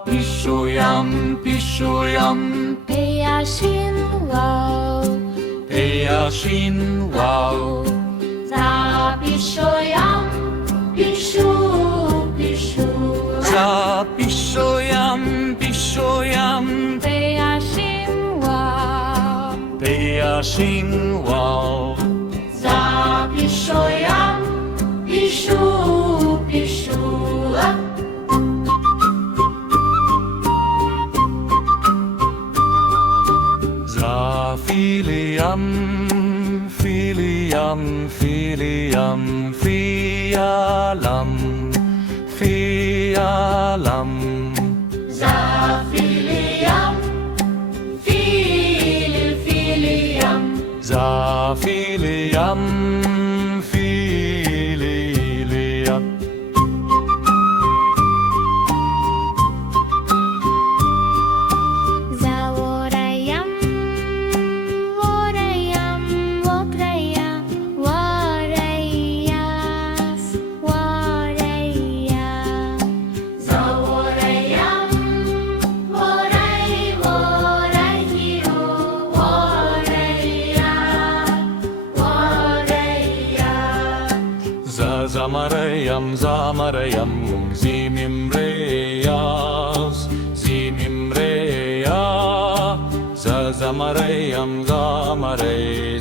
Zapisujem, pisujem, Pejašinval, pejašinval. zapisujem, pišu, pišu. Zapisujem, pisujem, Pejašinval, pejašinval. zapisujem, pišu, pišu. Zafiliam, filiam, filiam, fialam, fialam. Zafiliam, filiam. Zafiliam, fililiam. Zavorayam, vorayam, vokraya, varayas, varaya. Zavorayam, voray, vorayiro, varaya, varaya. Zamarayam, zamarayam, zimimreyas, zimimreya. Zamarayam, zamarayam.